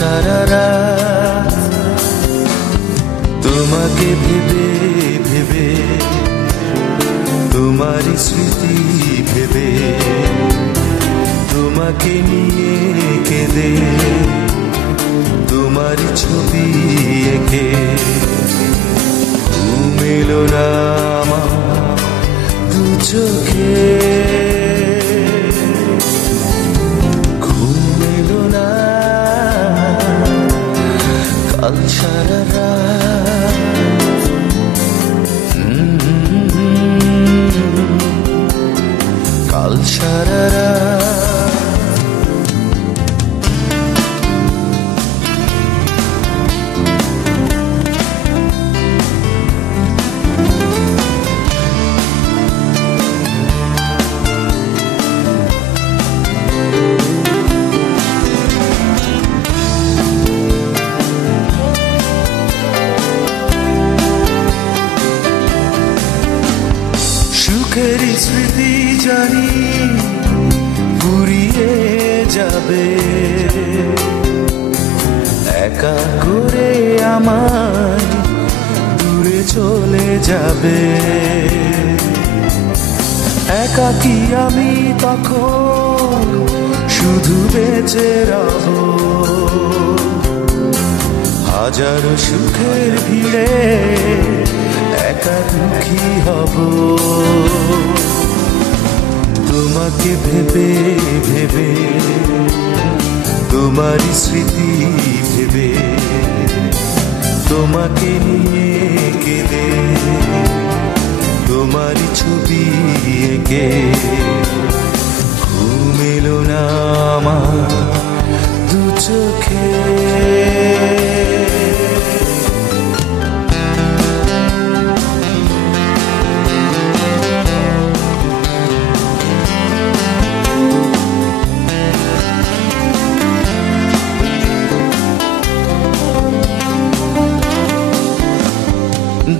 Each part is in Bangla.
সারা রাত তোমাকে ভেবে ভেবে, তোমারই স্মৃতি ভেবে, তোমাকে নিয়ে কেঁদে, তোমারই ছবি এঁকে ঘুম এলো না আমার দু চোখে, ঘুম এলো না কাল সারা রাত, কাল সারা রাত। সুখের স্মৃতি জানি ফুরিয়ে যাবে, একা করে আমায় দূরে চলে যাবে, একাকী আমি তখন শুধু বেঁচে রব, হাজারো সুখের ভিড়ে একা দুঃখী হব, তোমাকে ভেবে ভেবে, তোমারই স্মৃতি ভেবে, তোমাকে নিয়ে কেঁদে, তোমারই ছবি এঁকে ঘুম এলো না আমার দু চোখে,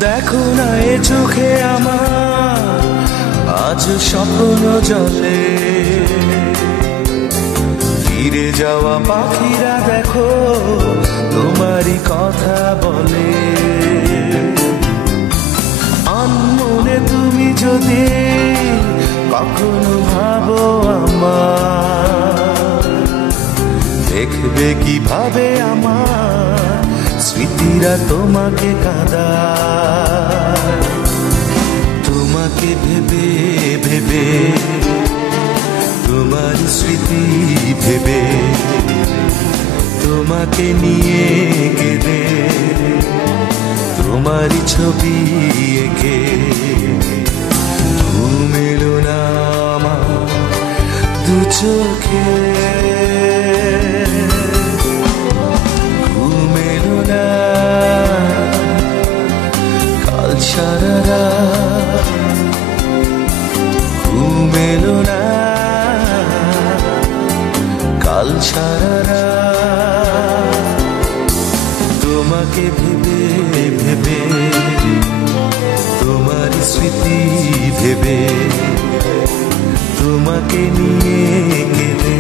দেখো না এ চোখে আমার আজ স্বপ্ন জলে, ফিরে যাওয়া পাখিরা দেখো তোমারই কথা বলে, আনমনে তুমি যদি কখনো ভাবো আমার, দেখবে কিভাবে আমার স্মৃতিরা তোমাকে কাঁদায়, তোমাকে ভেবে ভেবে, তোমার স্মৃতি ভেবে, তোমাকে নিয়ে কেঁদে, তোমারই ছবি এঁকে ঘুম এলো না আমার দু চোখে, সারা রাত ঘুম এলো না কাল সারা রাত, তোমাকে ভেবে ভেবে, তোমার স্মৃতি ভেবে, তোমাকে নিয়ে কেঁদে,